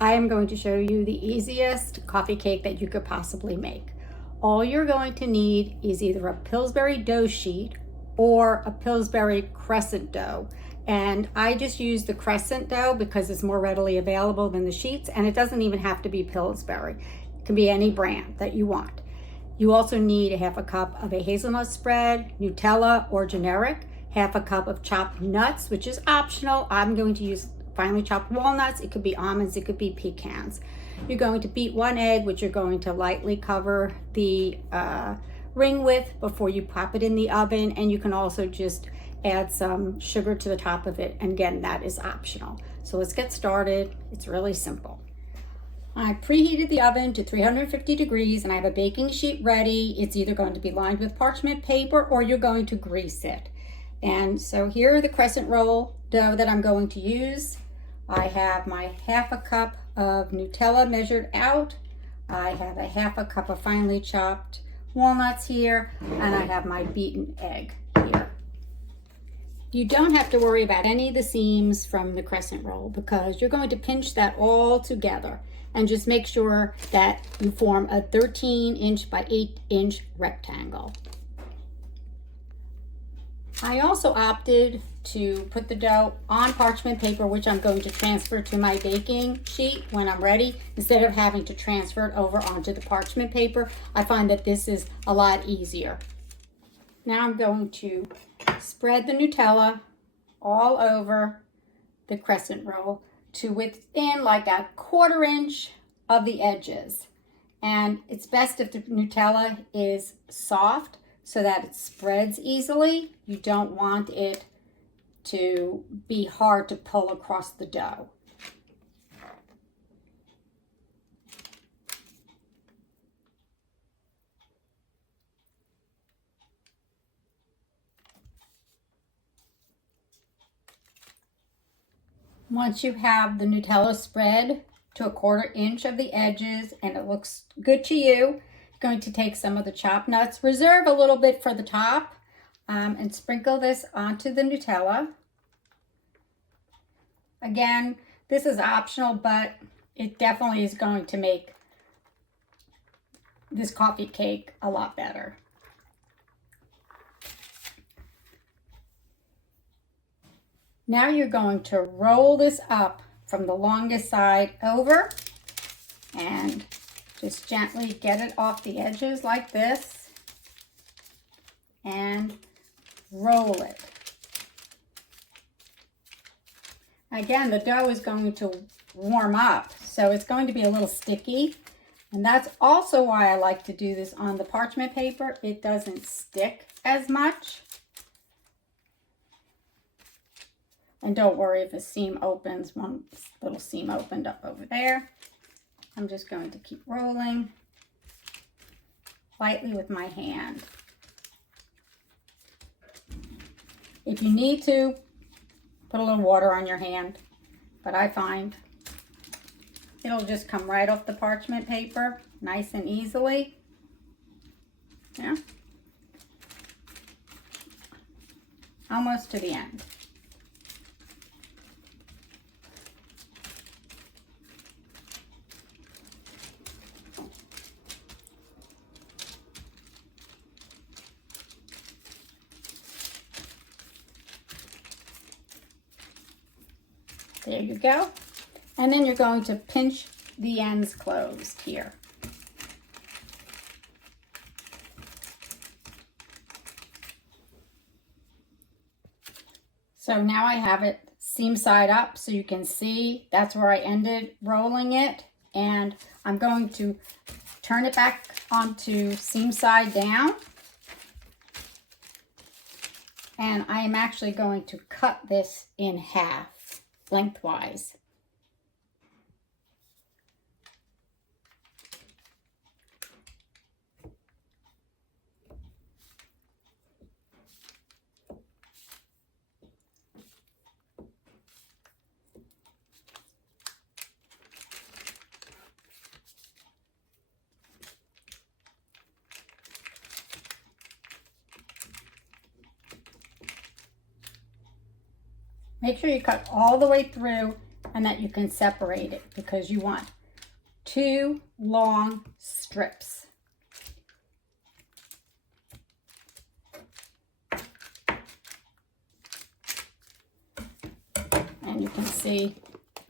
I am going to show you the easiest coffee cake that you could possibly make. All you're going to need is either a Pillsbury dough sheet or a Pillsbury Crescent dough. And I just use the Crescent dough because it's more readily available than the sheets, and it doesn't even have to be Pillsbury. It can be any brand that you want. You also need a half a cup of a hazelnut spread, Nutella or generic, half a cup of chopped nuts, which is optional. I'm going to use finely chopped walnuts. It could be almonds, it could be pecans. You're going to beat 1 egg, which you're going to lightly cover the ring with before you pop it in the oven. And you can also just add some sugar to the top of it. And again, that is optional. So let's get started. It's really simple. I preheated the oven to 350 degrees and I have a baking sheet ready. It's either going to be lined with parchment paper or you're going to grease it. And so here are the crescent roll dough that I'm going to use. I have my half a cup of Nutella measured out. I have a half a cup of finely chopped walnuts here, and I have my beaten egg here. You don't have to worry about any of the seams from the crescent roll because you're going to pinch that all together and just make sure that you form a 13-inch by 8-inch rectangle. I also opted to put the dough on parchment paper, which I'm going to transfer to my baking sheet when I'm ready, instead of having to transfer it over onto the parchment paper. I find that this is a lot easier. Now I'm going to spread the Nutella all over the crescent roll to within like a 1/4 inch of the edges. And it's best if the Nutella is soft so that it spreads easily. You don't want it to be hard to pull across the dough. Once you have the Nutella spread to a 1/4 inch of the edges and it looks good to you, you're going to take some of the chopped nuts, reserve a little bit for the top, and sprinkle this onto the Nutella. Again, this is optional, but it definitely is going to make this coffee cake a lot better. Now you're going to roll this up from the longest side over and just gently get it off the edges like this and roll it. Again, the dough is going to warm up, so it's going to be a little sticky. And that's also why I like to do this on the parchment paper. It doesn't stick as much. And don't worry if a seam opens. One little seam opened up over there. I'm just going to keep rolling lightly with my hand. If you need to, put a little water on your hand, but I find it'll just come right off the parchment paper, nice and easily. Yeah. Almost to the end. There you go. And then you're going to pinch the ends closed here. So now I have it seam side up so you can see that's where I ended rolling it. And I'm going to turn it back onto seam side down. And I am actually going to cut this in half. Lengthwise. Make sure you cut all the way through and that you can separate it because you want 2 long strips. And you can see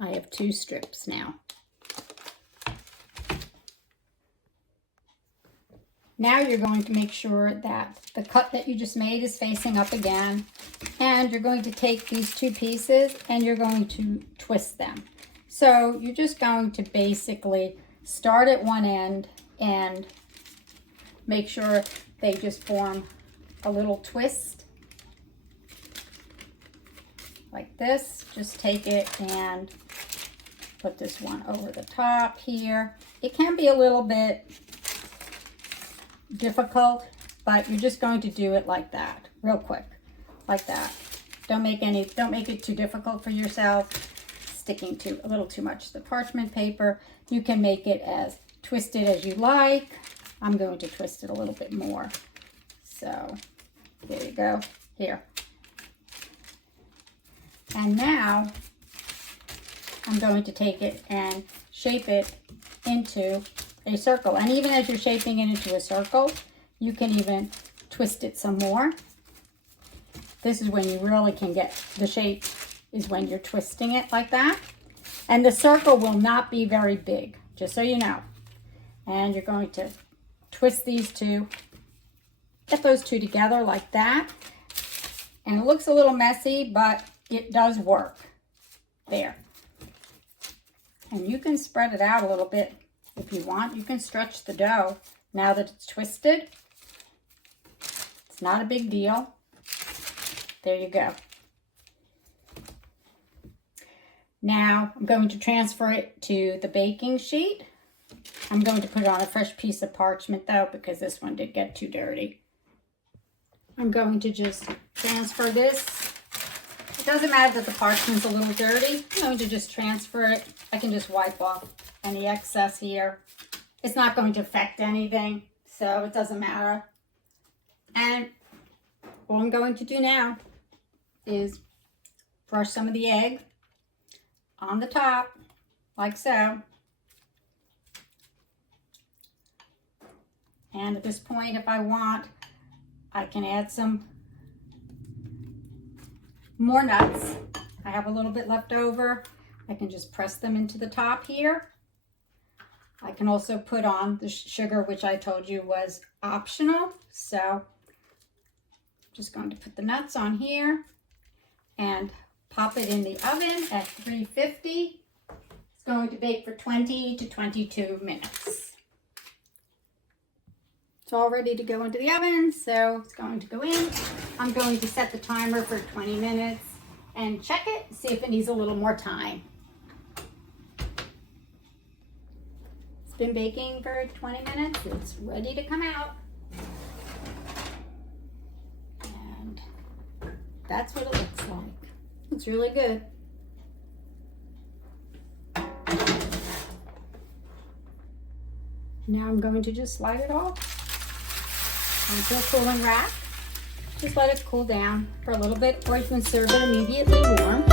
I have 2 strips now. Now you're going to make sure that the cut that you just made is facing up again. And you're going to take these 2 pieces and you're going to twist them. So you're just going to basically start at one end and make sure they just form a little twist. Like this. Just take it and put this one over the top here. It can be a little bit difficult, but you're just going to do it like that, real quick, like that. Don't make it too difficult for yourself, sticking to a little too much of the parchment paper. You can make it as twisted as you like. I'm going to twist it a little bit more. So there you go, here. And now I'm going to take it and shape it into a circle. And even as you're shaping it into a circle, you can even twist it some more. This is when you really can get the shape, is when you're twisting it like that. And the circle will not be very big, just so you know. And you're going to twist these 2, get those 2 together like that. And it looks a little messy, but it does work. There. And you can spread it out a little bit if you want. You can stretch the dough now that it's twisted. It's not a big deal. There you go. Now I'm going to transfer it to the baking sheet. I'm going to put it on a fresh piece of parchment though, because this one did get too dirty. I'm going to just transfer this. It doesn't matter that the parchment's a little dirty. I'm going to just transfer it. I can just wipe off any excess here. It's not going to affect anything, so it doesn't matter. And what I'm going to do now is brush some of the egg on the top, like so. And at this point, if I want, I can add some more nuts. I have a little bit left over. I can just press them into the top here. I can also put on the sugar, which I told you was optional. So I'm just going to put the nuts on here and pop it in the oven at 350. It's going to bake for 20 to 22 minutes. It's all ready to go into the oven, so it's going to go in. I'm going to set the timer for 20 minutes and check it, see if it needs a little more time. It's been baking for 20 minutes. It's ready to come out. And that's what it looks like. It's really good. Now I'm going to just slide it off onto a cooling rack. Just let it cool down for a little bit, or you can serve it immediately warm.